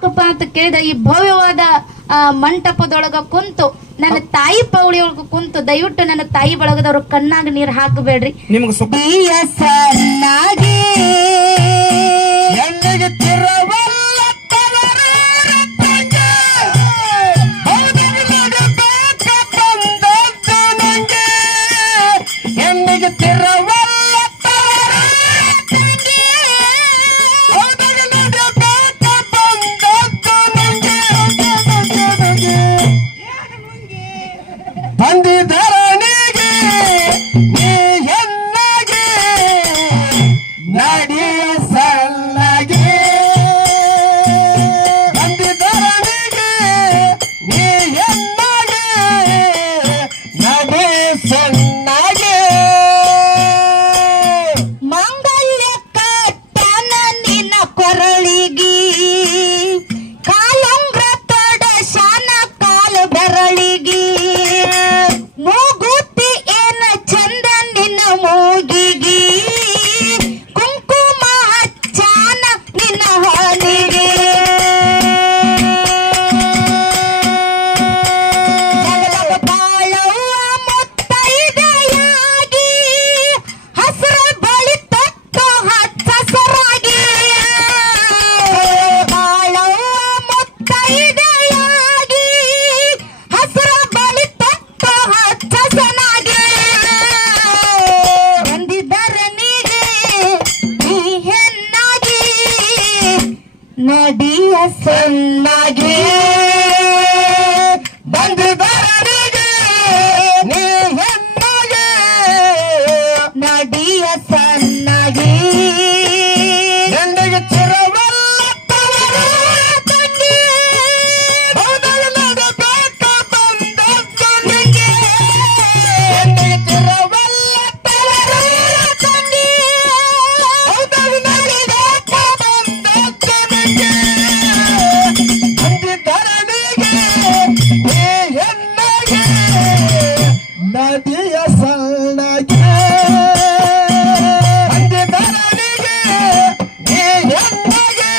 ಅಂತ ಕೇಳಿದ ಈ ಭವ್ಯವಾದ ಮಂಟಪದೊಳಗ ಕುಂತು ನನ್ನ ತಾಯಿ ಪೌಳಿಯೊಳಗ ಕುಂತು ದಯವಿಟ್ಟು ನನ್ನ ತಾಯಿ ಬಳಗದವ್ರು ಕಣ್ಣಾಗ ನೀರು ಹಾಕಬೇಡ್ರಿ. ನಿಮ್ಗೆ ಬಂದಿದ್ದರನಿಗೆ ನೀ ಹೆಣ್ಣಗೆ ನಡೆಯ ಸಲ್ಲಗೆ ಬಂದಿದ್ದರನಿಗೆ ನೀ ಹೆಣ್ಣಗೆ ನಡೆಯ ಸಣ್ಣಗೆ ಮಂಗಲ್ಯ ಕಟ್ಟನ ನಿನ್ನ ಕೊರಳಿಗಿ ಕಾಲಂಗ್ರ ತೊಡ ಶಾನ ಕಾಲು ಬೆರಳಿಗಿ ಮೂಗುತಿ ಏನ ಚಂದ ನಿನ್ನ ಮೂಗಿಗಿ ಕುಂಕುಮ ಹಚ್ಚಾನ ನಿನ್ನ ಹಾಲಿಗೆ ಜಗಲಗ ಬಾಳವ್ವ ಮುತ್ತೈದೆಯಾಗಿ ಹಸರ ಬಳಿ ತೊಟ್ಟು ಹಚ್ಚಸರಾಗಿ ಬಾಳವ್ವ ಮುತ್ತೈದೆಯಾಗಿ ಹಸರ ಬಳಿ ತೊಟ್ಟು ಹಚ್ಚಸನಾಗಿ ಬಂದಿದ್ದರನಿಗೆ ನೀ ಹೆಣ್ಣಾಗಿ ನಡಿಯ ಸಣ್ಣಾಗಿ ಬಂದಿದ್ದರನಿಗೆ ನೀ ಹೆಣ್ಣಗೆ ನಡಿಯ ಸಣ್ಣಾಗಿ ಹೆಣ್ಣಿಗೆ ಚಿರವಲ್ಲ ತಂಗಿ ಹೌದಲ್ಲ ನಡಬೇಕ ಬಂದದ್ದು ನಿಂಗೆ ಹೆಣ್ಣಿಗೆ ಚಿರವಲ್ಲ ತಂಗಿ ಹೌದಲ್ಲ ನಡಬೇಕ ಬಂದದ್ದು ನಿಂಗೆ ಬಂದಿದ್ದರನಿಗೆ ನೀ ಹೆಣ್ಣಗೆ ನದಿಯ ಸಣ್ಣಗೆ ಬಂದಿದ್ದರನಿಗೆ ನೀ ಹೆಣ್ಣಗೆ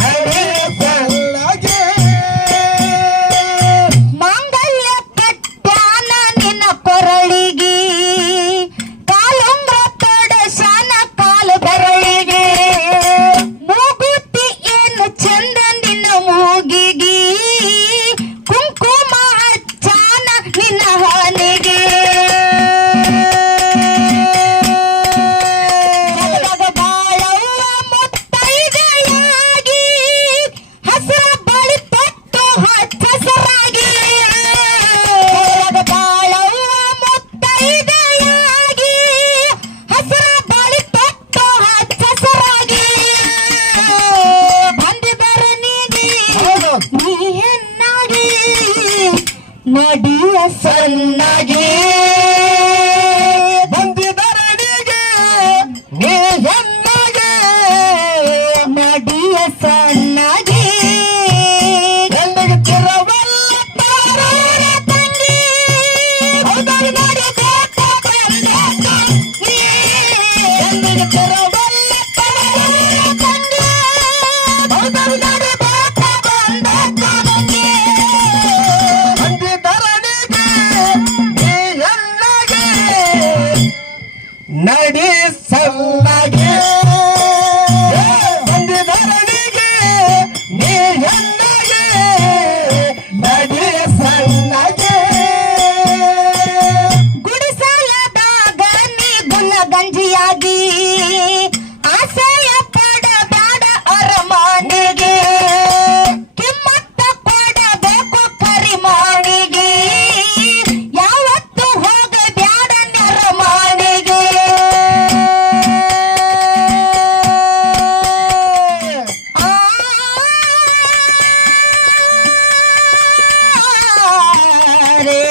ನದಿಯ ಸಣ್ಣಗೆ ಮಾಂಗಲ್ಯ ಕಟ್ಟ್ಯಾನ ನಿನ್ನ ಕೊರಳಿಗಿ ಕಾಲುಂಗ್ರ ತೊಡ ಶಾನ ಕಾಲು ಬೆರಳಿಗೆ ಮೂಗುತಿ ಏನು ಚಂದ ನಿನ್ನ ಮೂಗಿಗಿ ಕುಂಕುಮ ಹಚ್ಚಾನ ನಿನ್ನ ಹಾನಿಗೆ ಜಗದಗ ಬಾಳವ್ವ ಮುತ್ತೈದೆಯಾಗಿ ಹಸರ ಬಳಿ ತೊಟ್ಟು ಹಚ್ಚಸರಾಗಿ ಜಗದಗ ಬಾಳವ್ವ ಮುತ್ತೈದೆಯಾಗಿ ಹಸರ ಬಳಿ ತೊಟ್ಟು ಹಚ್ಚಸರಾಗಿ ಬಂದಿದ್ದರನಿಗೆ ನೀ ಹೆಣ್ಣಾಗಿ ನಡಿಯ ಸಣ್ಣಾಗಿ ಬಂದಿದ್ದರನಿಗೆ ನೀ ಹೆಣ್ಣಗೆ ನಡಿಯ ಸಣ್ಣಾಗಿ ಹೆಣ್ಣಿಗೆ ಚಿರವಲ್ಲ ತಂಗಿ ಹೌದಲ್ಲ ನಡಿಬೇಕ ಬಂದದ್ದು ನೀ. ಹೆಣ್ಣಿಗೆ ಚಿರವಲ್ಲ ತಂಗಿ ಹೌದಲ್ಲ ನಡಿಬೇಕ ಬಂದದ್ದು ನೀ. ಬಂದಿದ್ದರನಿಗೆ ನೀ ಹೆಣ್ಣಗೆ ನಡಿ ಸಲ್ಲಗೆ ಬಂದಿದ್ದರನಿಗೆ ನೀ ಹೆಣ್ಣಗೆ ನಡಿ ಸಣ್ಣಗೆ ಗುಡಿಸಲದಾಗ ನೀ ಗುಣ ಗಂಜಿಯಾಗಿ ಆಸೆಯ ಪಡಬೇಡ ಅರಮಾನಿಗೆ ಕಿಮ್ಮತ್ತ ಕೊಡಬೇಕು ಕರಿಮಾಣಿಗೆ ಯಾವತ್ತು ಹೋಗಬ್ಯಾಡ ನೆರಮಾಣಿಗೆ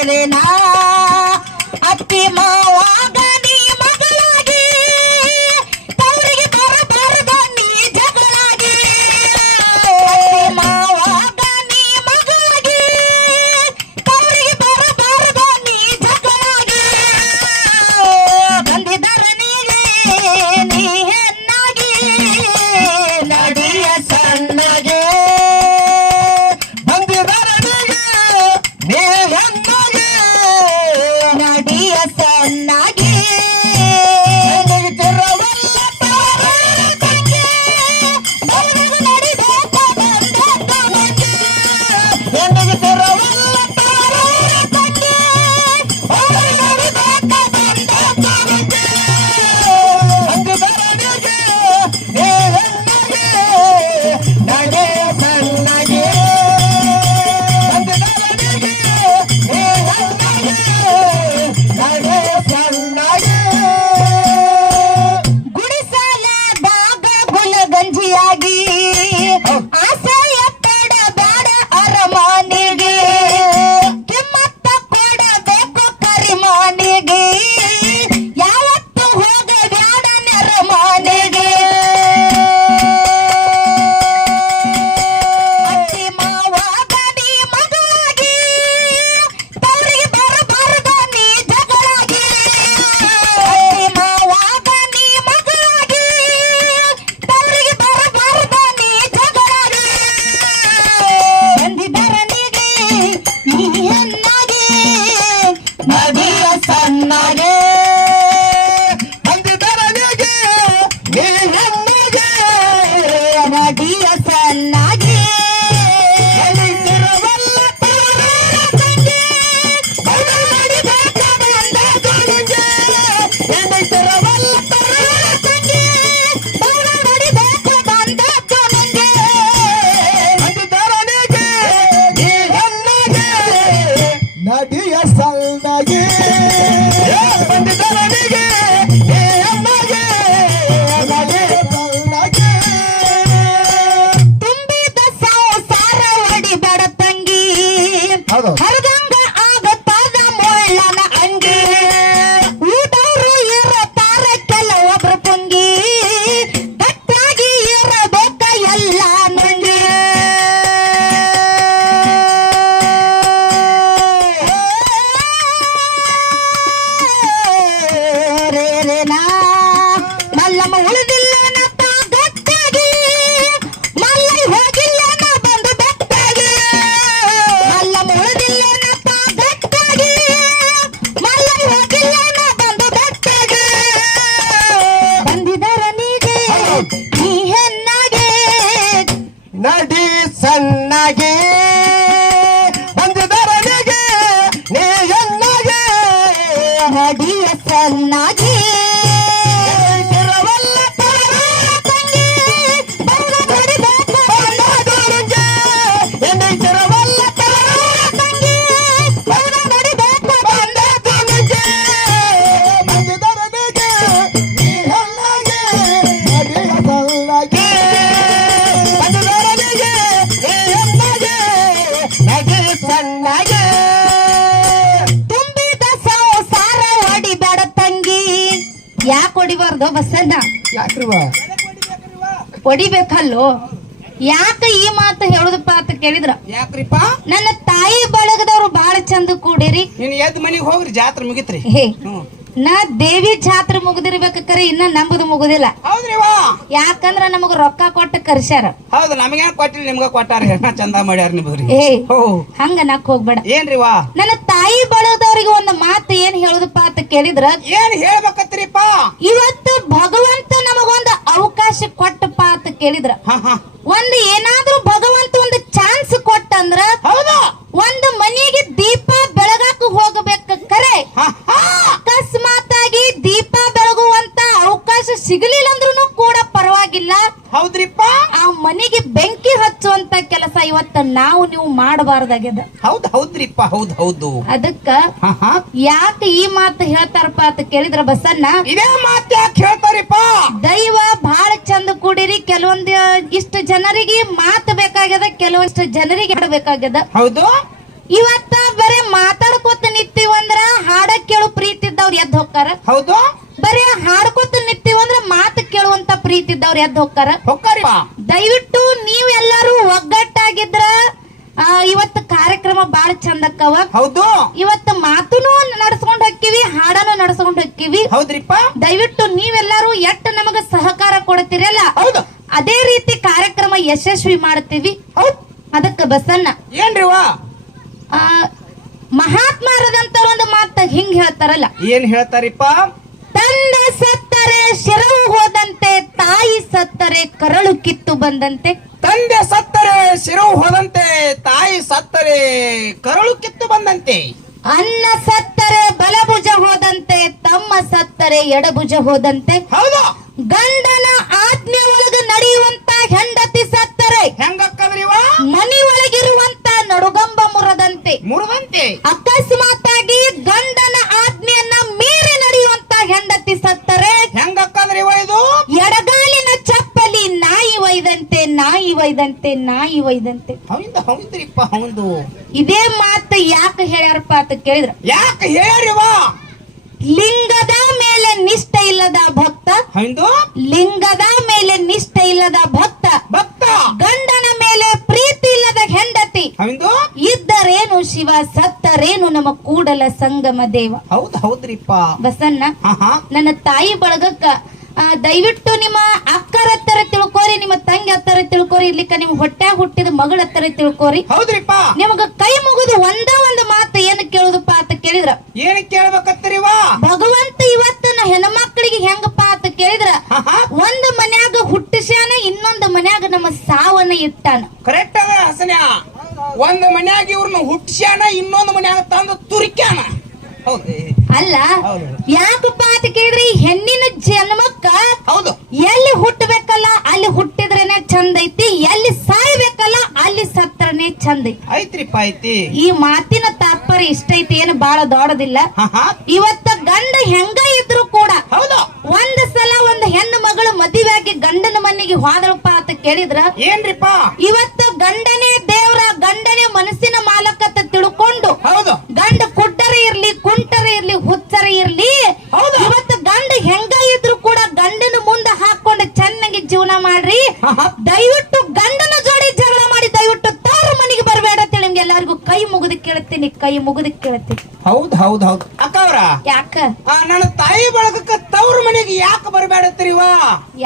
ರೇ ನಾ ಅತ್ತಿ ಮಾವಾಗ ನೀ ಮಗಳಾಗಿ ತವರಿಗೆ ಬರಬಾರದ ನೀ ಜಗಳಾಗಿ ಅತ್ತಿ ಮಾವಾಗ ನೀ ಮಗಳಾಗಿ ತವರಿಗೆ ಬರಬಾರದ ನೀ ಜಗಳಾಗಿ ಬಂದಿದ್ದರನಿಗೆ ನೀ ಹೆಣ್ಣಾಗಿ ನಡಿಯ ಸಣ್ಣಗೆ ಸಣ್ಣಾಗಿ ಎಣಿಸಿರವಲ್ಲ ತವರೂರ ತಂಗಿ ಬೌಡ ಮಾಡಿಬೇಕ ಬಂದ ಗೋಳಿಗೆ ಎಣಿಸಿರವಲ್ಲ ತವರೂರ ತಂಗಿ ಬೌಡ ಹೊಡಿಬೇಕು ಬಂದ ಕೊನೆಗೆ ಬಂದಿದ್ದರನಿಗೆ ನೀ ಹೆಣ್ಣಗೆ ನಡಿಯ ಸಣ್ಣಗೆ ಬಂದಿದ್ದರನಿಗೆ ನೀ ಹೆಣ್ಣಗೆ ನಡಿಯ ಸಣ್ಣಗೆ ತುಂಬಿದ ಸಂಸಾರ ಹೊಡಿಬೇಡ ತಂಗಿ ಹೌದು ಹರದಂಗ ಆಗತ್ತಾದ ಮುಳ್ಳನ ಅಂಗಿ ಊಟವ್ರು ಇರತಾರ ಕೆಲವೊಬ್ರು ಪುಂಗಿ ಗಟ್ಟಾಗಿ ಇರಬೇಕ ಎಲ್ಲ ನಂಗಿ ರೇ ರೇ ನಾ ಮಲ್ಲಮ್ಮ ಉಳಿದಿಲ್ಲ ನಪ್ಪ ಗಟ್ಟಾಗಿ ಮಲ್ಲೈ ಹೋಗಿಲ್ಲ ನಾ ಬಂದು ಬೆಟ್ಟಾಗಿ ಮಲ್ಲಮ್ಮ ಉಳಿದಿಲ್ಲ ನಪ್ಪ ಗಟ್ಟಾಗಿ ಮಲ್ಲೈ ಹೋಗಿಲ್ಲ ನಾ ಬಂದು ಬೆಟ್ಟಾಗಿ ಬಂದಿದರ ನೀಗೆ ನೀ ಹೆಣ್ಣಾಗೆ ನಡಿ ಸಣ್ಣಗೆ ಬಂದಿದ್ದರನಿಗೆ ನೀ ಹೆಣ್ಣಗೆ ನಡಿಯ ಸಣ್ಣಾಗಿ ಎಣಿಸಿರವಲ್ಲ ತವರೂರ ತಂಗಿ ಬೌಡ ಹೊಡಿಬೇಕು ಬಂದ ಗೋಳಿಗೆ ಎಣಿಸಿರವಲ್ಲ ತವರೂರ ತಂಗಿ ಬೌಡ ಹೊಡಿಬೇಕು ಬಂದ ಗೋಳಿಗೆ ಬಂದಿದ್ದರನಿಗೆ ನೀ ಹೆಣ್ಣಗೆ ನಡಿಯ ಸಣ್ಣಗೆ ಬಂದಿದ್ದರನಿಗೆ ನೀ ಹೆಣ್ಣಗೆ ನಡಿ ಸಣ್ಣಗೆ ತುಂಬಿದ ಸಂಸಾರ ಹೊಡಿಬೇಡ ತಂಗಿ ಯಾಕೆ ಹೊಡಿಬಾರ್ದು ಬಸ್ಸನ್ನ ಯಾಕ್ರಿವ ಹೊಡಿಬೇಕಲ್ಲೋ ಯಾಕ ಈ ಮಾತು ಹೇಳುದಪ್ಪ ಅಂತ ಕೇಳಿದ್ರ ಯಾಕ್ರಿಪ್ಪ ನನ್ನ ತಾಯಿ ಬಳಗದವ್ರು ಬಾಳ ಚಂದ ಕೂಡಿರಿ ನೀನ್ ಎದ್ ಮನಿಗ್ ಹೋಗ್ರಿ ಜಾತ್ರೆ ಮುಗಿತ್ರಿ ಹೇ ಹ್ಮ್ ನಾ ದೇವಿ ಜಾತ್ರೆ ಮುಗ್ದಿರ್ಬೇಕರೆ ಇನ್ನ ನಂಬುದು ಮುಗುದಿಲ್ಲ ಹೌದ್ರಿವಾ ಯಾಕಂದ್ರ ನಮಗ ರೊಕ್ಕ ಕೊಟ್ಟು ಕರ್ಸ್ಯಾರ ಹೌದು ನಮಗೇನ್ ಕೊಟ್ಟಿಲ್ಲ ನಿಮ್ಗ ಕೊಟ್ಟಾರ ಹೆಣ್ಣ ಚಂದ ಮಾಡ್ಯಾರ ನಿಮ್ಗ್ರಿ ಏ ಹೋ ಹಂಗ ನಾಕ್ ಹೋಗ್ಬೇಡ ಏನ್ರಿವಾ ನನ್ನ ತಾಯಿ ಬಳಗದವ್ರಿಗೆ ಒಂದು ಮಾತು ಏನ್ ಹೇಳುದಪ್ಪ ಅಂತ ಕೇಳಿದ್ರ ಏನ್ ಹೇಳ್ಬೇಕತ್ರಿಪ್ಪ ಇವತ್ತು ಭಗವಂತ ನಮಗೊಂದು ಅವಕಾಶ ಕೊಟ್ಟಪ್ಪ ಅಂತ ಕೇಳಿದ್ರ ಹಾ ಹಾ ಒಂದು ಏನಾದ್ರೂ ಭಗವಂತ ಒಂದು ಚಾನ್ಸ್ ಕೊಟ್ಟಂದ್ರ ಹೌದು ಒಂದು ಮನೆಗೆ ದೀಪ ಬೆಳಗಾಕ ಹೋಗಬೇಕ ಕರೆ ಹಾ ಹಾ ಅಕಸ್ಮಾತ್ ಆಗಿ ದೀಪ ಬೆಳಗುವಂತ ಅವಕಾಶ ಸಿಗಲಿಲ್ಲ ಅಂದ್ರೂ ಕೂಡ ಪರವಾಗಿಲ್ಲ ಹೌದ್ರಿಪ್ಪ ಆ ಮನೆಗೆ ಬೆಂಕಿ ಹಚ್ಚುವಂತ ಕೆಲಸ ಇವತ್ತ ನಾವು ನೀವು ಮಾಡಬಾರ್ದಾಗ್ಯದ ಹೌದ್ರಿಪ್ಪ ಹೌದು ಅದಕ್ಕ ಹಾ ಹಾ ಯಾಕೆ ಈ ಮಾತು ಹೇಳ್ತಾರಪ್ಪ ಅಂತ ಕೇಳಿದ್ರ ಬಸನ್ನ ಇದೇ ಮಾತ್ ಯಾಕೆ ಹೇಳ್ತಾರಿಪ್ಪ ದೈವ ಬಹಳ ಚಂದ ಕೂಡಿರಿ ಕೆಲವೊಂದು ಇಷ್ಟು ಜನರಿಗೆ ಮಾತು ಬೇಕಾಗ್ಯದ ಕೆಲವೊಂದಿಷ್ಟು ಜನರಿಗೆ ಹಾಡಬೇಕಾಗ್ಯದ ಹೌದು ಇವತ್ತ ಬರೇ ಮಾತಾಡ್ಕೊತ ನಿಂತೀವಂದ್ರ ಹಾಡ ಕೇಳು ಪ್ರೀತಿ ಇದ್ದವ್ರು ಎದ್ದು ಹೋಗ್ತಾರ ಹೌದು ಬರೇ ಹಾಡ್ಕೊತ ನಿಂತೀವಂದ್ರ ಮಾತು ಕೇಳುವಂತ ಪ್ರೀತಿ ಇದ್ದವ್ರು ಎದ್ದು ಹೋಗ್ತಾರ ಹೊಕ್ಕಾರಿಪ್ಪ ದಯವಿಟ್ಟು ನೀವೆಲ್ಲರೂ ಒಗ್ಗಟ್ಟಾಗಿದ್ರ ಇವತ್ತು ಕಾರ್ಯಕ್ರಮ ಬಾಳ ಚಂದಕ್ಕವ ಹೌದು ಇವತ್ತು ಮಾತುನು ನಡ್ಸ್ಕೊಂಡ್ ಹೋಗ್ತೀವಿ ಹಾಡನು ನಡ್ಸ್ಕೊಂಡ್ ಹೋಗ್ತೀವಿ ಹೌದ್ರಿಪ್ಪ ದಯವಿಟ್ಟು ನೀವೆಲ್ಲರೂ ಎಟ್ಟು ನಮಗ ಸಹಕಾರ ಕೊಡ್ತೀರಲ್ಲ ಹೌದು ಅದೇ ರೀತಿ ಕಾರ್ಯಕ್ರಮ ಯಶಸ್ವಿ ಮಾಡ್ತೀವಿ ಹೌದ್ ಅದಕ್ಕ ಬಸನ್ನ ಏನ್ರಿವಾ ಆ ಮಹಾತ್ಮರದಂತರ ಒಂದು ಮಾತು ಹಿಂಗ್ ಹೇಳ್ತಾರಲ್ಲ ಏನ್ ಹೇಳ್ತಾರಿಪ್ಪ ತಂದೆ ಸತ್ತರೆ ಶಿರವು ಹೋದಂತೆ ತಾಯಿ ಸತ್ತರೆ ಕರಳು ಕಿತ್ತು ಬಂದಂತೆ ತಂದೆ ಸತ್ತರೆ ಶಿರವು ಹೋದಂತೆ ತಾಯಿ ಸತ್ತರೆ ಕರಳು ಕಿತ್ತು ಬಂದಂತೆ ಅನ್ನ ಸತ್ತರೆ ಬಲಭುಜ ಹೋದಂತೆ ತಮ್ಮ ಸತ್ತರೆ ಎಡಭುಜ ಹೋದಂತೆ ಹೌದು ಗಂಡನ ಆಜ್ಞೆ ಒಳಗ ನಡೆಯುವಂತ ಹೆಂಡತಿ ಸತ್ತರೆ ಹೆಂಗಕ್ಕದ್ರಿವ ಮನಿ ಒಳಗಿರುವಂತ ನಡುಗಂಬ ಮುರದಂತೆ ಮುರಿದಂತೆ ಅಕಸ್ಮಾತ್ ಆಗಿ ಗಂಡನ ಆಜ್ಞೆಯನ್ನ ಮೀರಿ ನಡೆಯುವಂತ ಹೆಂಡತಿ ಸತ್ತರೆ ಹೆಂಗಕ್ಕದ್ರಿವ ಇದು ಎಡಗಾಲಿನ ಚಪ್ಪಲಿ ನಾಯಿ ಒಯ್ದಂತೆ ನಾಯಿ ಒಯ್ದಂತೆ ನಾಯಿ ಒಯ್ದಂತೆ ಹೌದ್ರಿಪ್ಪ ಹೌದು ಇದೇ ಮಾತು ಯಾಕೆ ಹೇಳ್ಯಾರಪ್ಪ ಅಂತ ಕೇಳಿದ್ರ ಯಾಕೆ ಹೇಳಿವ ಲಿಂಗದ ಮೇಲೆ ನಿಷ್ಠೆ ಇಲ್ಲದ ಭಕ್ತ ಹೌದು ಲಿಂಗದ ಮೇಲೆ ನಿಷ್ಠೆ ಇಲ್ಲದ ಭಕ್ತ ಭಕ್ತ ಗಂಡನ ಮೇಲೆ ಪ್ರೀತಿ ಇಲ್ಲದ ಹೆಂಡತಿ ಹೌದು ಇದ್ದರೇನು ಶಿವ ಸತ್ತರೇನು ನಮ್ಮ ಕೂಡಲ ಸಂಗಮ ದೇವ ಹೌದ್ರಿಪ್ಪ ಬಸನ್ನ ಹಾ ಹಾ ನನ್ನ ತಾಯಿ ಬಳಗಕ್ಕ ದಯವಿಟ್ಟು ನಿಮ್ಮ ಅಕ್ಕರ ಹತ್ತರ ತಿಳ್ಕೋರಿ, ನಿಮ್ಮ ತಂಗಿ ಹತ್ತರ ತಿಳ್ಕೋರಿ, ಇರ್ಲಿಕ್ಕ ನಿಮ್ ಹೊಟ್ಟ್ಯಾಗ ಹುಟ್ಟಿದ ಮಗಳ ಹತ್ತರ ತಿಳ್ಕೋರಿ. ಹೌದ್ರಿಪ್ಪ ನಿಮಗ ಕೈ ಮುಗಿದು ಒಂದು ಮಾತು ಏನ್ ಕೇಳುದಪ್ಪ ಅಂತ ಕೇಳಿದ್ರ ಏನ್ ಕೇಳ್ಬೇಕತ್ತರಿವ ಭಗವಂತ ಇವತ್ತಿನ ಹೆಣ್ಮಕ್ಳಿಗೆ ಹೆಂಗಪ್ಪ ಅಂತ ಕೇಳಿದ್ರ ಒಂದು ಮನ್ಯಾಗ ಹುಟ್ಟಿಸ್ಯಾನ, ಇನ್ನೊಂದು ಮನ್ಯಾಗ ನಮ್ಮ ಸಾವನ್ನ ಇಟ್ಟಾನ. ಕರೆಕ್ಟ್ ಅದ ಹಸನ್ಯ. ಒಂದ್ ಮನ್ಯಾಗ ಇವ್ರನ್ನ ಹುಟ್ಸ್ಯಾನ, ಇನ್ನೊಂದ್ ಮನ್ಯಾಗ ತಂದು ತುರ್ಕ್ಯಾನ. ಹೌದು ಅಲ್ಲ ಹೌದು. ಯಾಕಪ್ಪ ಅಂತ ಕೇಳಿದ್ರಿ, ಹೆಣ್ಣಿನ ಜನ್ಮಕ್ಕ ಹೌದು ಎಲ್ಲಿ ಹುಟ್ಟಬೇಕಲ್ಲ ಅಲ್ಲಿ ಹುಟ್ಟಿದ್ರೇನೆ ಚಂದ ಐತಿ, ಎಲ್ಲಿ ಸಾಯ್ಬೇಕಲ್ಲ ಅಲ್ಲಿ ಸತ್ರನೇ ಚಂದ ಐತಿ. ಐತ್ರಿಪ್ಪ ಐತಿ. ಈ ಮಾತಿನ ತಾತ್ಪರ್ಯ ಇಷ್ಟ ಐತಿ, ಏನು ಬಾಳ ದೊಡ್ಡದಿಲ್ಲ. ಇವತ್ತ ಗಂಡ ಹೆಂಗ ಇದ್ರು ಕೂಡ ಹೌದು ಒಂದ್ ಸಲ ಒಂದ್ ಹೆಣ್ಣು ಮಗಳು ಮದುವೆಯಾಗಿ ಗಂಡನ ಮನೆಗೆ ಹೋದಳಪ್ಪ ಅಂತ ಕೇಳಿದ್ರ ಏನ್ರಿಪ್ಪ, ಇವತ್ತ ಗಂಡನೇ ದೇವ್ರ, ಗಂಡನೇ ಮನಸ್ಸಿನ ಮಾಲಕತ್ತ ತಿಳ್ಕೊಂಡು ಹೌದು ಗಂಡ ಕುಡ್ಡರ ಇರ್ಲಿ ಕುಂಟರ ಇರ್ಲಿ ಹುಚ್ಚರ ಇರ್ಲಿ, ಹೌದು. ಇವತ್ತು ಗಂಡ ಹೆಂಗ ಇದ್ರು ಕೂಡ ಗಂಡನ ಮುಂದೆ ಹಾಕೊಂಡು ಚೆನ್ನಾಗಿ ಜೀವನ ಮಾಡ್ರಿ. ದಯವಿಟ್ಟು ಗಂಡನ ಜೋಡಿ ಜಗಳ ಮಾಡಿ ದಯವಿಟ್ಟು ತವ್ರ ಮನೆಗೆ ಬರಬೇಡ ಅಂತ ನಿಮ್ಗೆ ಎಲ್ಲರಿಗೂ ಕೈ ಮುಗಿದು ಕೇಳ್ತೀನಿ, ಕೈ ಮುಗಿದು ಕೇಳ್ತೀನಿ. ಹೌದ್ ಹೌದ್ ಹೌದ್ ಅಕ್ಕ ಅವ್ರ, ಯಾಕ ನನ್ನ ತಾಯಿ ಬಳಗಕ್ಕ ತವ್ರ ಮನೆಗೆ ಯಾಕೆ ಬರಬೇಡತ್ರಿವಾ?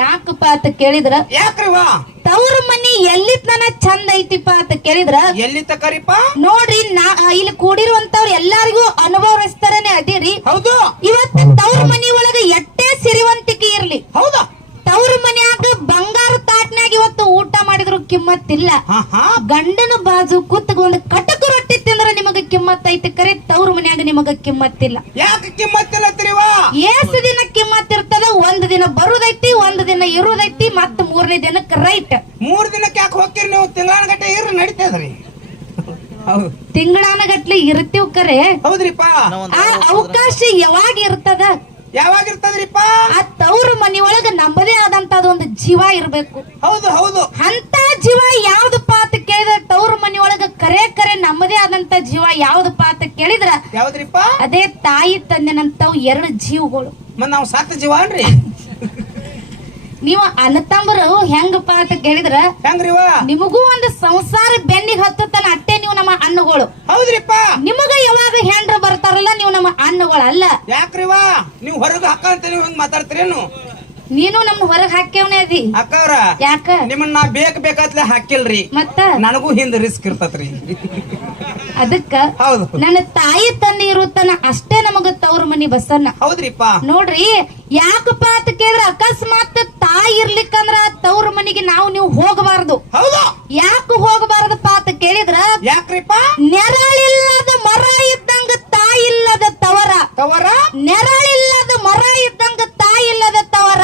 ಯಾಕಪ್ಪ ಅಂತ ಕೇಳಿದ್ರ, ಯಾಕ್ರಿವಾ? ತವ್ರ ಮನಿ ಎಲ್ಲಿ ತನ ಚಂದ ಐತಿಪ್ಪ ಅಂತ ಕೇಳಿದ್ರ, ಎಲ್ಲಿ ತಕರಿಪ್ಪ? ನೋಡ್ರಿ ಇಲ್ಲಿ ಕೂಡಿರುವಂತವ್ರು ಎಲ್ಲಾರಿಗೂ ಅನುಭವಿಸ್ತಾರನೆ ಅದಿರಿ. ಹೌದು ಇವತ್ತು ತವ್ರ ಮನಿ ಒಳಗ ಎಟ್ಟೆ ಸಿರಿವಂತಿಕೆ ಇರ್ಲಿ, ಹೌದಾ? ತವ್ರ ಮನ್ಯಾಗ ಬಂಗಾರ ತಾಟ್ನ್ಯಾಗ ಇವತ್ತು ಊಟ ಮಾಡಿದ್ರು ಕಿಮ್ಮತ್ತಿಲ್ಲ. ಗಂಡನ ಬಾಜು ಕೂತ್ಗ ಒಂದು ಕಟಕ ರೊಟ್ಟಿ ತಿಂದ್ರ ನಿಮಗ ಕಿಮ್ಮತ್ ಐತಿ, ಕರೆ ತವ್ರ ಮನ್ಯಾಗ ನಿಮಗ ಕಿಮ್ಮತ್ತಿಲ್ಲ. ಯಾಕೆ ಕಿಮ್ಮತ್ತಿಲ್ಲತ್ರಿವಾ? ಎಷ್ಟು ದಿನ ಕಿಮ್ಮತ್ ಇರ್ತದ? ಒಂದ್ ದಿನ ಬರುದೈತಿ, ಒಂದ್ ದಿನ ಇರುದೈತಿ, ಮತ್ತ ಮೂರನೇ ದಿನಕ್ಕೆ ರೈಟ್. 3 ದಿನಕ್ಕೆ ಯಾಕೆ ಹೋಗ್ತೀರಿ ನೀವು? ತಿಂಗಳ ಗಟ್ಟೆ ಇರ್ರಿ ನಡೀತದ್ರಿ. ಹೌದು ತಿಂಗಳಾನ ಗಟ್ಲೆ ಇರ್ತೀವ್, ಕರೆ ಹೌದ್ರಿಪ್ಪ. ಆ ಅವಕಾಶ ಯಾವಾಗ ಇರ್ತದ? ಯಾವಾಗ ಇರ್ತದ್ರಿಪ್ಪ? ಆ ತವ್ರ ಮನಿ ಒಳಗ ನಮ್ಮದೇ ಆದಂತದ ಒಂದು ಜೀವ ಇರ್ಬೇಕು. ಹೌದು ಹೌದು. ಅಂತ ಜೀವ ಯಾವ್ದಪ್ಪ ಅಂತ ಕೇಳಿದ್ರ, ತವ್ರ ಮನಿ ಒಳಗ ಕರೆ ಕರೆ ನಮ್ಮದೇ ಆದಂತ ಜೀವ ಯಾವ್ದಪ್ಪ ಅಂತ ಕೇಳಿದ್ರ, ಯಾವ್ದ್ರಿಪ್ಪ? ಅದೇ ತಾಯಿ ತಂದೆನಂತವ್ 2 ಜೀವಗಳು. ಮತ್ ನಾವು ಸಾತ ಜೀವ ಅನ್ರಿ. ನೀವು ಅಣ್ಣತಂಬರು ಹೆಂಗಪ್ಪ ಅಂತ ಕೇಳಿದ್ರ, ಹೆಂಗ್ರಿವಾ? ನಿಮಗೂ ಒಂದು ಸಂಸಾರ ಬೆನ್ನಿಗೆ ಹತ್ತತನ ಅಟ್ಟೆ ನೀವು ನಮ್ಮ ಅಣ್ಣಗಳು. ಹೌದ್ರಿಪ್ಪ. ನಿಮಗ ಯಾವಾಗ ಹೆಂಡ್ರ ಬರ್ತಾರಲ್ಲ ನೀವು ನಮ್ಮ ಅಣ್ಣಗಳು ಅಲ್ಲ. ಯಾಕ್ರಿವಾ? ನೀವು ಹೊರಗೆ ಹಾಕಂತ ನೀವು ಹಿಂಗ್ ಮಾತಾಡ್ತೀರೇನು? ನೀನು ನಮ್ ಹೊರಗ್ ಹಾಕ್ಯವನೇ ಅದಿ. ಅಕ್ಕವ್ರ, ಯಾಕ? ನಿಮ್ಮನ್ನ ನಾ ಬೇಕತ್ಲೆ ಹಾಕಿಲ್ರಿ, ಮತ್ತ ನನಗೂ ಹಿಂದ್ ರಿಸ್ಕ್ ಇರ್ತತ್ರಿ. ಅದಕ್ಕ ಹೌದು. ನನ್ನ ತಾಯಿ ತಂದೆ ಇರುತ್ತಾನ ಅಷ್ಟೇ ನಮಗ ತವ್ರ ಮನಿ ಬಸನ್ನ. ಹೌದ್ರಿಪ್ಪ. ನೋಡ್ರಿ ಯಾಕಪ್ಪ ಅಂತ ಕೇಳಿದ್ರ, ಅಕಸ್ಮಾತ್ ತಾಯಿ ಇರ್ಲಿಕ್ಕಂದ್ರ ತವ್ರ ಮನಿಗೆ ನೀವು ಹೋಗಬಾರದು. ಹೌದು. ಯಾಕೆ ಹೋಗಬಾರದಪ್ಪ ಅಂತ ಕೇಳಿದ್ರ, ಯಾಕ್ರಿಪ್ಪ? ನೆರಳಿಲ್ಲದ ಮರ ಇದ್ದಂಗ ತಾಯಿ ಇಲ್ಲದ ತವರ, ತವರ ನೆರಳಿಲ್ಲದ ಮರ ಇದ್ದಂಗ ತಾಯಿ ಇಲ್ಲದ ತವರ.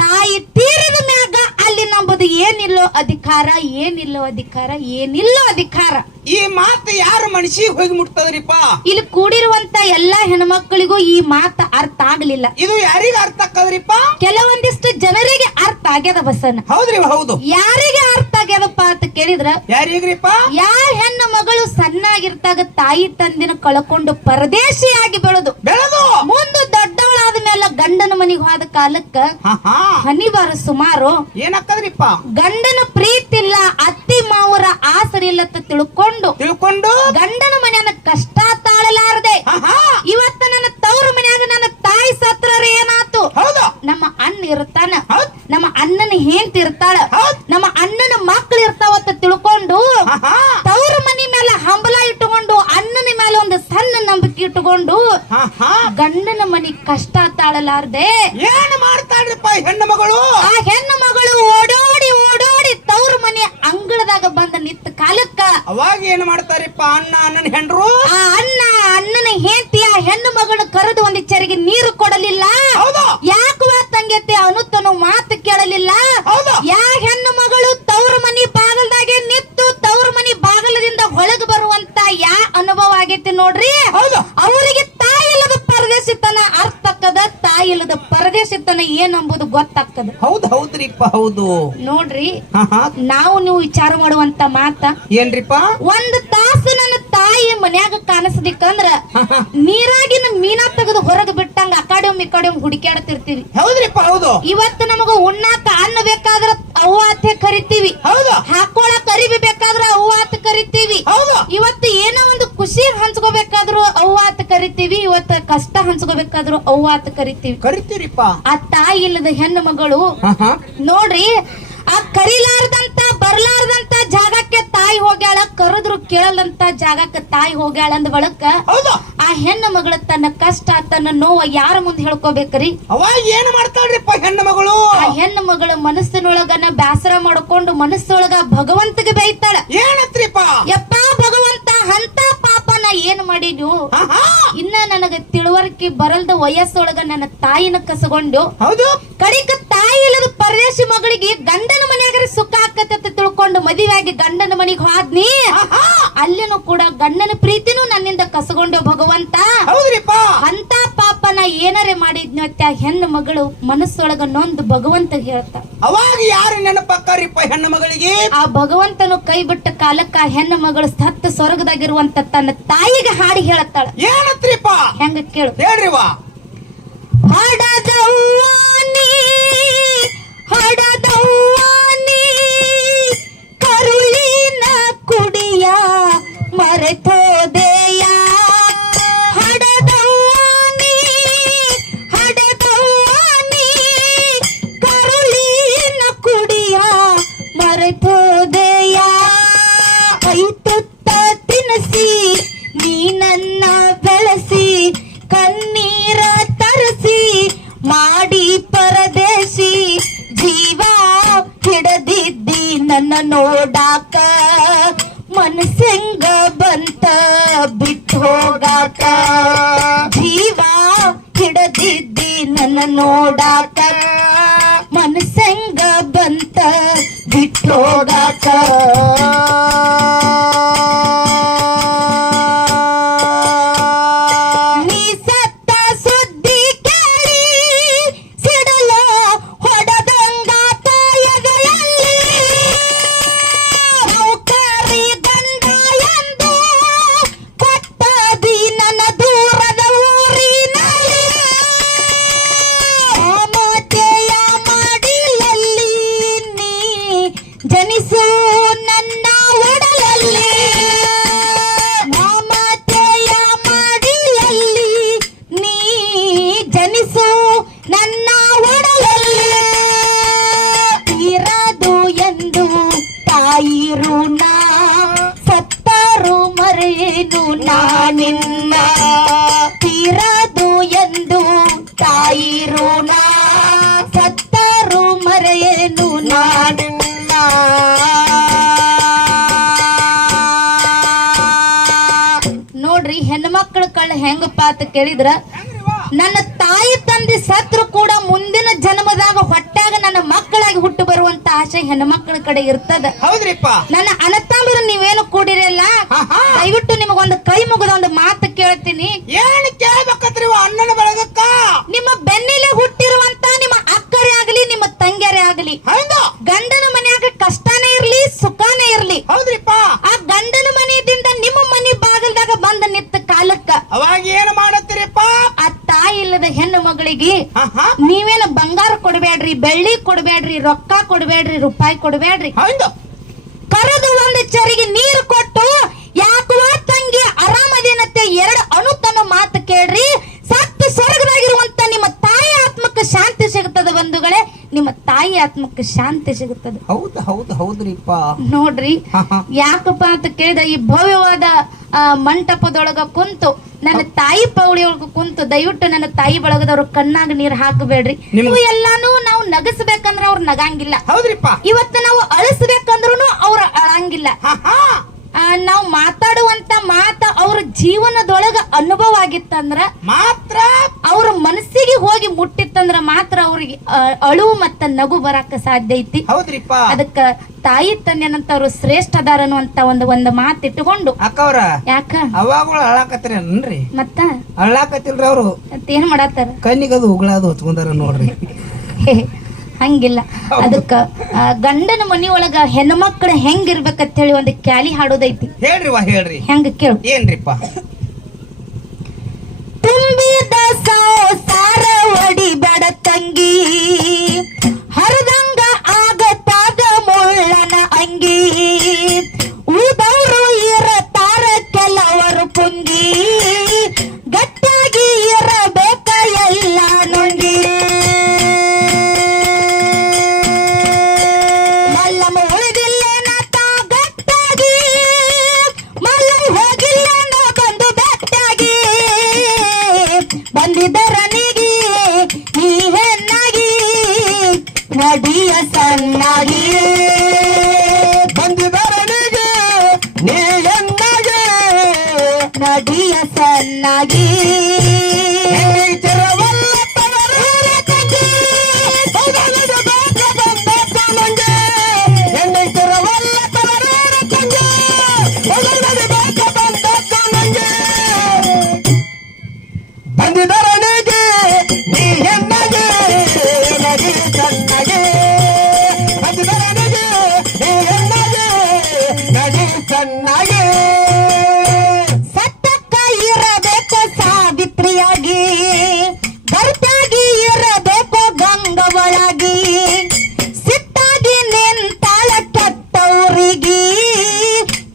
ತಾಯಿ ತೀರಿದ ಮ್ಯಾಗ ಅಲ್ಲಿ ನಂಬುದು ಏನಿಲ್ಲೋ ಅಧಿಕಾರ, ಏನಿಲ್ಲೋ ಅಧಿಕಾರ, ಏನಿಲ್ಲೋ ಅಧಿಕಾರ. ಈ ಮಾತು ಯಾರ ಮನಸ್ಸಿಗೆ ಹೋಗಿ ಮುಟ್ತದ್ರಿಪ್ಪ? ಇಲ್ಲಿ ಕೂಡಿರುವಂತ ಎಲ್ಲಾ ಹೆಣ್ಮಕ್ಳಿಗೂ ಈ ಮಾತು ಅರ್ಥ ಆಗ್ಲಿಲ್ಲ. ಇದು ಯಾರಿಗ ಅರ್ಥ ಆಕ್ಕದ್ರಿಪ್ಪ? ಕೆಲವೊಂದಿಷ್ಟು ಜನರಿಗೆ ಅರ್ಥ ಆಗ್ಯದ ಬಸನ್ನ. ಹೌದ್ರಿ ಹೌದು. ಯಾರಿಗೆ ಅರ್ಥ ಆಗ್ಯದಪ್ಪ ಅಂತ ಕೇಳಿದ್ರ, ಯಾರಿಗ್ರಿಪ್ಪ? ಯಾರ ಹೆಣ್ಣು ಮಗಳು ಸಣ್ಣಾಗಿರ್ತಾಗ ತಾಯಿ ತಂದಿನ ಕಳ್ಕೊಂಡು ಪರದೇಶಿಯಾಗಿ ಬೆಳೆದು ಮುಂದೆ ದೊಡ್ಡವಳಾದ ಮೇಲೆ ಗಂಡನ ಮನಿಗೆ ಹೋದ ಕಾಲಕ್ಕ ಹನಿಬಾರ ಸುಮಾರು ಏನಾಕ್ಕದ್ರಿಪ್ಪ? ಗಂಡನ ಪ್ರೀತಿ ಇಲ್ಲ, ಅತ್ತಿ ಮಾವರ ಆಸರಿ ಇಲ್ಲ ಅಂತ ತಿಳ್ಕೊಂಡು ಗಂಡನ ಮನೆಯನ್ನ ಕಷ್ಟ ತಾಳಲಾರದೆ ಇವತ್ತ ನನ್ನ ತವ್ರ ಮನ್ಯಾಗ ನನ್ನ ತಾಯಿ ಸತ್ರರ ಏನಾತು? ನಮ್ಮ ಅಣ್ಣ ಇರ್ತಾನ, ನಮ್ಮ ಅಣ್ಣನ ಹೆಂಡತಿ ಇರ್ತಾಳ, ನಮ್ಮ ಅಣ್ಣನ ಮಕ್ಳು ಇರ್ತಾವತ್ತ ತಿಳ್ಕೊಂಡು ತವ್ರ ಮನಿ ಮೇಲೆ ಹಂಬಲ ಇಟ್ಟುಕೊಂಡು ಅಣ್ಣನ ಮೇಲೆ ಒಂದು ಸಣ್ಣ ನಂಬಿಕೆ ಇಟ್ಟುಕೊಂಡು ಗಂಡನ ಮನಿ ಕಷ್ಟ ತಾಳಲಾರದೆ ಏನ್ ಮಾಡ್ತಾಳ್ರಿಪ್ಪ ಹೆಣ್ಣು ಮಗಳು? ಆ ಹೆಣ್ಣು ಮಗಳು ಓಡೋಡಿ ಓಡೋಡಿ ತವ್ರ ಮನೆ ಅಂಗಳದಾಗ ಬಂದ ನಿಂತ ಕಾಲಕ್ಕ ಅವಾಗ ಏನ್ ಮಾಡ್ತಾರಿಪ್ಪ? ಅಣ್ಣನ ಹೆಂಡ್ರು ಆ ಅಣ್ಣನ ಹೆಂಡತಿ ಆ ಹೆಣ್ಣು ಮಗಳು ಕರೆದು ಒಂದು ಚರಿಗೆ ನೀರು ಕೊಡಲಿಲ್ಲ. ಯಾಕುವ ತಂಗೇತಿ ಅನ್ನುತ್ತನು ಮಾತು ಕೇಳಲಿಲ್ಲ. ಯಾ ಹೆಣ್ಣು ಮಗಳು ತವ್ರ ಮನಿ ಬಾಗಲದಾಗೆ ನಿಂತು ತವ್ರ ಮನಿ ಬಾಗಲದಿಂದ ಹೊಳಗೆ ಬರುವಂತ ಯಾ ಅನುಭವ ಆಗೈತಿ ನೋಡ್ರಿ. ಅವರಿಗೆ ತಾಯಿ ಇಲ್ಲದ ಪರದೇಶಿತನ ಅರ್ಥ ಆಕ್ಕದ, ತಾಯಿ ಇಲ್ಲದ ಪರದೇಶಿತನ ಏನಂಬುದು ಗೊತ್ತಾಗ್ತದ. ಹೌದ್ರಿಪ್ಪ ಹೌದು. ನೋಡ್ರಿ ನಾವು ನೀವು ವಿಚಾರ ಮಾಡುವಂತ ಮಾತ ಏನ್ರಿಪ್ಪ? ಒಂದ್ ತಾಸು ನನ್ನ ತಾಯಿ ಮನ್ಯಾಗ ಕಾಣಿಸ್ಲಿಕ್ಕಂದ್ರ ನೀರಾಗಿನ ಮೀನಾ ತೆಗೆದು ಹೊರಗೆ ಬಿಟ್ಟಂಗ ಅಕಾಡೆಮಿ ಹುಡುಕ್ಯಾಡ್ತಿರ್ತೀವಿ. ಹೌದ್ರಿಪ್ಪ ಹೌದು. ಇವತ್ತು ನಮಗ ಉಣ್ಣಾಕ ಅನ್ನ ಬೇಕಾದ್ರ ಅವ್ವ ಅತ್ತೆ ಕರಿತೀವಿ, ಹಾಕೊಳಕ್ ಅರಿವಿ ಬೇಕಾದ್ರ ಅವ್ವ ಅತ್ತ ಕರಿತೀವಿ. ಇವತ್ತು ಏನೋ ಒಂದು ಖುಷಿ ಹಂಚ್ಕೋಬೇಕಾದ್ರು ಅವ್ವ ಅತ್ತ ಕರಿತೀವಿ, ಇವತ್ತು ಕಷ್ಟ ಹಂಚ್ಕೋಬೇಕಾದ್ರು ಅವ್ವ ಅತ್ತ ಕರಿತೀವಿಪ್ಪ. ಆ ತಾಯಿ ಇಲ್ಲದ ಹೆಣ್ಣು ಮಗಳು ನೋಡ್ರಿ, ಆ ಕರಿಲಾರ್ದಂತ ಬರ್ಲಾರ್ದಂತ ಜಾಗಕ್ಕೆ ತಾಯಿ ಹೋಗ್ಯಾಳ, ಕರೆದ್ರು ಕೇಳದಂತ ಜಾಗಕ್ಕೆ ತಾಯಿ ಹೋಗ್ಯಾಳ ಅಂದ ಬಳಕ ಆ ಹೆಣ್ಣು ಮಗಳ ತನ್ನ ಕಷ್ಟ ತನ್ನ ನೋವ ಯಾರ ಮುಂದೆ ಹೇಳ್ಕೋಬೇಕ್ರಿ? ಅವಾಗ ಏನ್ ಮಾಡ್ತಾಳ್ರಿಪ್ಪ ಹೆಣ್ಣು ಮಗಳು? ಆ ಹೆಣ್ಣು ಮಗಳ ಮನಸ್ಸಿನೊಳಗನ ಬ್ಯಾಸರ ಮಾಡ್ಕೊಂಡು ಮನಸ್ಸೊಳಗ ಭಗವಂತಗೆ ಬೈತಾಳ. ಏನತ್ರಿಪ್ಪ? ಯಪ್ಪ ಭಗವಂತ, ಅಂತ ಪಾಪ ನಾ ಏನ್ ಮಾಡೀನು? ಆಹಾ, ಇನ್ನ ನನಗ ತಿಳುವಳಿಕೆ ಬರಲ್ದ ವಯಸ್ಸೊಳಗ ನನ್ನ ತಾಯಿನ ಕಸಗೊಂಡು ಹೌದು. ಕಡಿಕ ತಾಯಿ ಇಲ್ಲದ ಪರದೇಶಿ ಮಗಳಿಗೆ ಗಂಡನ ಮನ್ಯಾಗ ಸುಖ ಆಕತ್ತೆ ಅಂತ ತಿಳ್ಕೊಂಡು ಮದುವೆಯಾಗಿ ಗಂಡನ ಮನೆಗೆ ಹೋದ್ನಿ. ಆಹಾ, ಅಲ್ಲಿನೂ ಕೂಡ ಗಂಡನ ಪ್ರೀತಿನೂ ನನ್ನಿಂದ ಕಸಗೊಂಡು ಭಗವಂತ. ಹೌದ್ರಿಪ್ಪ. ಅಂತ ಪಾಪ ನಾ ಏನಾರೇ ಮಾಡಿದ್ನೋ ಅಂತ ಹೆಣ್ಣು ಮಗಳು ಮನಸ್ಸೊಳಗ ನೊಂದು ಭಗವಂತ ಹೇಳ್ತ. ಅವಾಗ ಯಾರು ನೆನಪಕ್ಕಾರಿಪ್ಪ ಹೆಣ್ಣು ಮಗಳಿಗೆ? ಆ ಭಗವಂತನು ಕೈ ಬಿಟ್ಟ ಕಾಲಕ್ಕ ಆ ಹೆಣ್ಣು ಮಗಳು ಸತ್ತ ಸ್ವರ್ಗದಾಗಿರುವಂತ ತನ್ನ ತಾಯಿಗೆ ಹಾಡಿ ಹೇಳತ್ತಾಳ. ಏನತ್ರಿಪ್ಪ? ಹೆಂಗ ಕೇಳು. ಹೇಳ್ರಿವಾ. ಹಡದವ್ವಾನಿ ಹಡದವ್ವಾನಿ ಕರುಳಿನ ಕುಡಿಯ ಮರೆತೋದೆಯ. ಹಡದವ್ವಾನಿ ಹಡದವ್ವಾನಿ ಕರುಳಿನ ಕುಡಿಯ ಮರೆತೋದೆಯ. ಐತುತ್ತ ತಿನಸಿ ನೀ ನನ್ನ ಬೆಳೆಸಿ ಕಣ್ಣೀರ ತರಿಸಿ ಮಾಡಿ ಪರದೇಶಿ ಜೀವ ಹಿಡದಿದ್ದಿ ನನ್ನ ನೋಡಾಕ ಮನಸ್ಸೆಂಗ ಬಂತ ಬಿಟ್ಟು ಹೋಗಾಕ. ಜೀವ ಹಿಡದಿದ್ದಿ ನನ್ನ ನೋಡಾಕ ಮನಸ್ಸೆಂಗ ಬಂತ ಬಿಟ್ಟು ಹೋಗಾಕ. ಜನಿಸು ನನ್ನ ಒಡಲಲ್ಲಿ ಮಮತೆಯ ಮಾಡಿಯಲ್ಲಿ ನೀ ಜನಿಸು ನನ್ನ ಒಡಲಲ್ಲಿ. ಇರದು ಎಂದು ತಾಯಿ ಋಣ ಸತ್ತರು ಮರೆಯೇನು ನಾನಿನ್ನ. ಇರದು ಎಂದು ತಾಯಿ ಋಣ ಸತ್ತರು ಮರೆಯೇನು ನಾನಿನ್ನ. ನೋಡ್ರಿ ಹೆಣ್ಮಕ್ಳ ಕಳ್ಳ ಹೆಂಗಪ್ಪ ಅಂತ ಕೇಳಿದ್ರ, ನನ್ನ ತಾಯಿ ತಂದೆ ಸತ್ರು ಕೂಡ ಮುಂದಿನ ಜನ್ಮದಾಗ ಹೊಟ್ಟಾಗ ನನ್ನ ಮಕ್ಕಳಾಗಿ ಹುಟ್ಟು ಬರುವಂತ ಆಸೆ ಹೆಣ್ಮಕ್ಳ ಕಡೆ ಇರ್ತದ. ಹೌದ್ರಿಪ್ಪ. ನನ್ನ ಅನತಾಂಬರು ನೀವೇನು ಕೂಡಿರಲ್ಲ, ದಯವಿಟ್ಟು ನಿಮಗೊಂದು ಕೈ ಮುಗಿದ ಒಂದು ಮಾತು ಕೇಳ್ತೀನಿ. ಏನ್ ಕೇಳ್ಬೇಕತ್ರಿ ಅಣ್ಣನ ಬಳಗಕ್ಕ? ನಿಮ್ಮ ಬೆನ್ನಿಲೆ ಹುಟ್ಟಿರುವಂತ ನಿಮ್ಮ ಅಕ್ಕರೇ ಆಗಲಿ ನಿಮ್ಮ ತಂಗಿಯರೇ ಆಗಲಿ, ಗಂಡನ ಮನ್ಯಾಗ ಕಷ್ಟನೇ ಇರ್ಲಿ ಸುಖನೇ ಇರ್ಲಿ, ಹೌದ್ರಿಪ್ಪ, ಆ ಗಂಡನ ಮನೆಯಿಂದ ನಿಮ್ಮ ಮನೆ ಬಾಗಲ್ದಾಗ ಬಂದ ನಿತ್ತ ಕಾಲಕ್ಕ ಅವಾಗ ಏನ್ ಮಾಡತ್ತೀರಿಪ್ಪ? ಆ ತಾಯಿ ಇಲ್ಲದ ಹೆಣ್ಣು ಮಗಳಿಗೆ ನೀವೇನು ಬಂಗಾರ ಕೊಡಬೇಡ್ರಿ, ಬೆಳ್ಳಿ ಕೊಡಬೇಡ್ರಿ, ರೊಕ್ಕ ಕೊಡಬೇಡ್ರಿ, ರೂಪಾಯಿ ಕೊಡಬೇಡ್ರಿ. ಕರೆದು ಒಂದು ಚರಿಗೆ ನೀರು ಕೊಟ್ಟು ಯಾಕುವ ತಂಗಿ ಆರಾಮದೇನತ್ತೆ ಎರಡು ಅಣುತನ ಮಾತು ಕೇಳ್ರಿ, ಸತ್ತು ಸ್ವರ್ಗದಾಗಿರುವಂತ ನಿಮ್ಮ ತಾಯಿ ಆತ್ಮಕ್ಕೆ ಶಾಂತಿ ಸಿಗುತ್ತದೆ ಬಂಧುಗಳೇ, ನಿಮ್ಮ ತಾಯಿ ಆತ್ಮಕ್ಕೆ ಶಾಂತಿ ಸಿಗುತ್ತದೆ. ಹೌದು ಹೌದು ಹೌದ್ರಿಪ್ಪ. ನೋಡ್ರಿ ಯಾಕಪ್ಪ ಅಂತ ಕೇಳಿದ, ಈ ಭವ್ಯವಾದ ಮಂಟಪದೊಳಗ ಕುಂತು ನನ್ನ ತಾಯಿ ಪೌಳಿ ಒಳಗ ಕುಂತು ದಯವಿಟ್ಟು ನನ್ನ ತಾಯಿ ಬಳಗದವ್ರ ಕಣ್ಣಾಗ ನೀರ್ ಹಾಕಬೇಡ್ರಿ. ನೀವು ಎಲ್ಲಾನು ನಾವು ನಗಸ್ಬೇಕಂದ್ರ ಅವ್ರ ನಗಂಗಿಲ್ಲ. ಹೌದ್ರಿಪ್ಪ. ಇವತ್ತು ನಾವು ಅಳಿಸ್ಬೇಕಂದ್ರೂ ಅವ್ರ ಅಳಂಗಿಲ್ಲ. ನಾವು ಮಾತಾಡುವಂತ ಮಾತ ಅವ್ರ ಜೀವನದೊಳಗ ಅನುಭವ ಆಗಿತ್ತಂದ್ರ ಮಾತ್ರ, ಅವ್ರ ಮನಸ್ಸಿಗೆ ಹೋಗಿ ಮುಟ್ಟಿತ್ತಂದ್ರ ಮಾತ್ರ ಅವ್ರಿಗೆ ಅಳುವು ಮತ್ತ ನಗು ಬರಾಕ ಸಾಧ್ಯ ಐತಿ. ಹೌದ್ರಿಪ್ಪ. ಅದಕ್ಕ ತಾಯಿ ತಂದೆನಂತವ್ರು ಶ್ರೇಷ್ಠ ಅದಾರ ಅನ್ನುವಂತ ಒಂದು ಮಾತು ಇಟ್ಟುಕೊಂಡು ಅಕ್ಕವ್ರ ಯಾಕ ಅವಾಗಳು ಅಳಾಕತ್ತೀರಿ ಮತ್ತ ಅಳಾಕತ್ತಿಲ್ರಿ ಅವ್ರು ಏನ್ ಮಾಡತ್ತಾರ? ಕಣ್ಣಿಗದು ಉಗಳಾದು ಹಚ್ಕೊಂಡಾರ ನೋಡ್ರಿ. ಹಂಗಿಲ್ಲ. ಅದಕ್ಕ ಗಂಡನ ಮನಿಯೊಳಗ ಹೆಣ್ಮಕ್ಳ ಹೆಂಗಿರ್ಬೇಕಂತ ಹೇಳಿ ಒಂದು ಕ್ಯಾಲಿ ಹಾಡೋದೈತಿ. ಹೇಳ್ರಿವಾ ಹೇಳ್ರಿ. ಹೆಂಗ ಕೇಳು. ಏನ್ರಿಪ್ಪ? ತುಂಬಿದ ಸಾರ ಒಡಿಬೇಡ ತಂಗಿ, ಹರದಂಗ ಆಗತಾದ ಮುಳ್ಳನ ಅಂಗಿ, ಉಳಿದವರು ಇರತಾರ ಕೆಲವರು ಪುಂಗಿ, ಗಟ್ಟಾಗಿ ಇರಬೇಕ ಎಲ್ಲ ನುಂಗಿ. ಮಲ್ಲಮ್ಮ ಉಳಿದಿಲ್ಲೇನತ ಗಟ್ಟಾಗಿ, ಮಲ್ಲ ಹೋಗಿಲ್ಲೇನೋ ಬಂದು ಬೆಟ್ಟಾಗಿ, ಚೆನ್ನಾಗಿ ಹೆಣ್ಣಿತಿರವಲ್ಲ ತವರೂರ ತಂಗಿ ಹೊಗಳಲು ಬೇಕ ಬಂದದ್ದು ನಂಗೆ ಹೆಣ್ಣಿತಿರವಲ್ಲ ತವರೂರ ತಂಗಿ ಹೊಗಳಲು ಬೇಕ ಬಂದದ್ದು ನಂಗೆ ಬಂದಿದರನಿಗೆ ನೀ ಹೆಣ್ಣಗೆ ನಡಿ ಚೆನ್ನಾಗಿ ಬಂದಿದರನಿಗೆ ನೀ ಹೆಣ್ಣಗೆ ನಡಿ ಚೆನ್ನಾಗಿ ಸತ್ತಕ್ಕ ಇರಬೇಕು ಸಾವಿತ್ರಿಯಾಗಿ ಭರ್ತಾಗಿ ಇರಬೇಕು ಗಂಗವಳಾಗಿ ಸಿಟ್ಟಾಗಿ ನಿಂತಾಳ ಕೆಟ್ಟವರಿಗೆ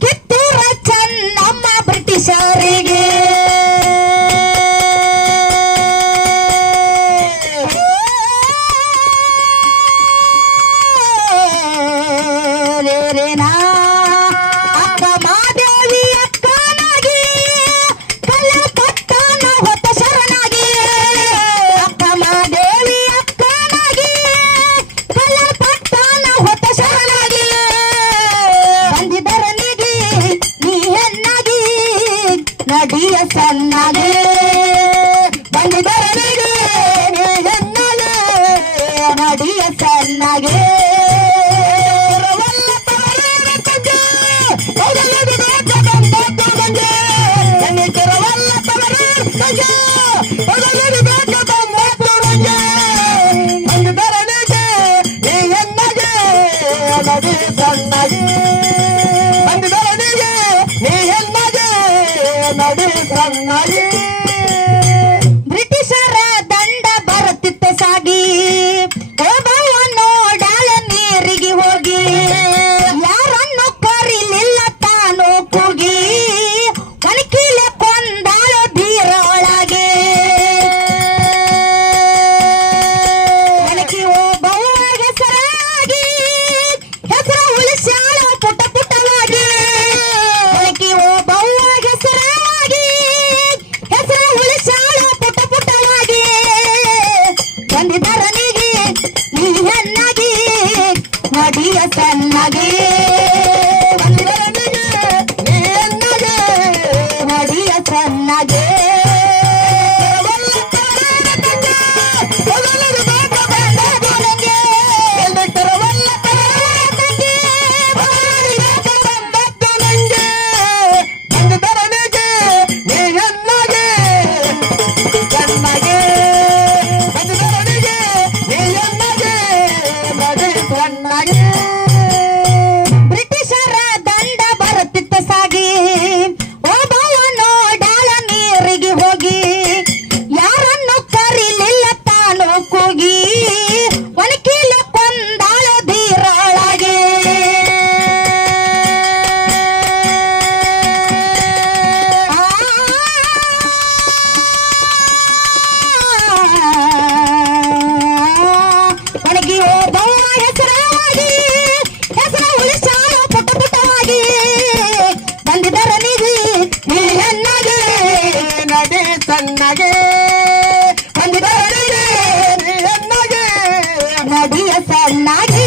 ಕಿತ್ತೂರ ಚೆನ್ನಮ್ಮ ಬ್ರಿಟಿಷರಿಗೆ ರೇರೇನಾ ಅಕ್ಕ ಮಾದೇವಿ ಅಕ್ಕನಾಗಿ ಕಲ್ಲಪಟ್ಟಣ ಹೊತ್ತ ಶರಣಾಗಿ ಅಕ್ಕ ಮಾದೇವಿ ಅಕ್ಕನಾಗಿ ಕಲ್ಲಪಟ್ಟಣ ಹೊತ್ತ ಶರಣಾಗಿ ಬಂದಿದರನಿಗೆ ನೀ ಹೆಣ್ಣಾಗಿ ನಡಿಯ ಸಣ್ಣಾಗಿ ಬಂದಿದರನಿಗೆ ನೀ ಹೆಣ್ಣಾಗಿ ನಡಿಯ ಸಣ್ಣಾಗಿ ಬ್ರಿಟಿಷರ ದಂಡ ಬರುತ್ತಿತ್ತು ಸಾಗಿ ಒಬ್ಬವ ನೋಡಾಳ ನೀರಿಗೆ ಹೋಗಿ ಯಾರನ್ನು ಕರಿಲಿಲ್ಲ ತಾನು ಕೂಗಿ ಒಣಕಿಲೆ ಕೊಂದಾಳ ಬೀರೊಳಗೆ ಒಣಕಿ ಒಬ್ಬವ ಹೆಸರಾಗಿ ಹೆಸರು ಉಳಿಸ್ಯಾಳ ಪುಟ ಪುಟವಾಗಿ ಒಣಕಿ ಒಬ್ಬವ ಹೆಸರಾಗಿ ಹೆಸರು ಉಳಿಸ್ಯಾಳ ಪುಟ ಪುಟವಾಗಿ ಬಂದಿದರನಿಗೆ ನೀ ಹೆಣ್ಣಾಗಿ ನಡಿಯ ಸಣ್ಣಾಗಿ ಬಂದಿದರನಿಗೆ ನೀ ಹೆಣ್ಣಾಗಿ ನಡಿಯ ಸಣ್ಣಾಗಿ ಬ್ರಿಟಿಷರ ದಂಡ ಬರುತ್ತಿತ್ತು ಸಾಗಿ ಒಬ್ಬವ ನೋಡಾಳ ನೀರಿಗೆ ಹೋಗಿ ಯಾರನ್ನು ಕರಿಲಿಲ್ಲ ತಾನು ಕೂಗಿ ಒಣಕಿಲ ಕೊಂದಾಳ ಧೀರೊಳಗೆ ಒಣಗಿ ಒಬ್ಬವ ಹೆಸರಾಗಿ ಹೆಸರು ಉಳಿಸಾಳ ಪುಟ ಪುಟವಾಗಿ ಬಂದಿದರನಿಗೆ ನೀ ಹೆಣ್ಣಾಗಿ ನಡಿ ಸಣ್ಣಗೆ ಬಂದಿದರನಿಗೆ ನೀ ಹೆಣ್ಣಗೆ ನಡಿಯ ಸಣ್ಣಾಗಿ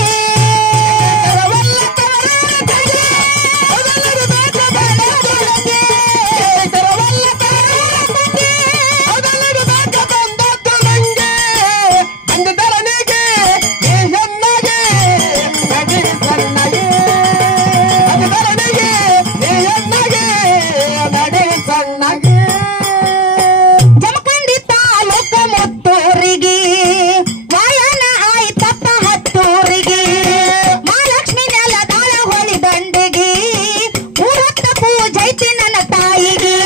ಜಮಖಂಡಿ ತಾಲೂಕು ಮುತ್ತೂರಿಗೆ ವಾಯನ ಆಯ್ತಪ್ಪ ಹತ್ತೂರಿಗೆ ಮಹಾಲಕ್ಷ್ಮಿ ನೆಲದಾಳ ಹೊಳಿ ದಂಡಿಗೆ ಊರತ್ತ ಪೂಜೈತಿ ನನ್ನ ತಾಯಿಗೆ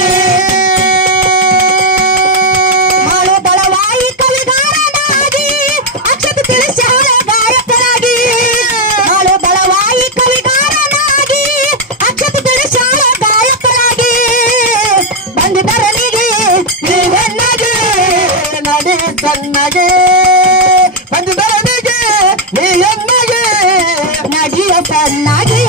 ಮಾಳು ದಳವಾಯಿ ಕವಿಗಾರನಾಗಿ ಅಕ್ಷತೆ ತಿಳಿಸ್ಯಾಳ ಗಾಯಕರಾಗಿ ಮಾಳು ದಳವಾಯಿ ಕವಿಗಾರನಾಗಿ ಅಕ್ಷತೆ ತಿಳಿಸ್ಯಾಳ ಗಾಯಕರಾಗಿ ಬಂದಿದರನಿಗೆ ನೀ ಹೆಣ್ಣಾಗಿ ನಡಿ ಸಣ್ಣಗೆ ಬಂದಿದರನಿಗೆ ನೀ ಹೆಣ್ಣಗೆ ನಡಿಯ ಸಣ್ಣಾಗಿ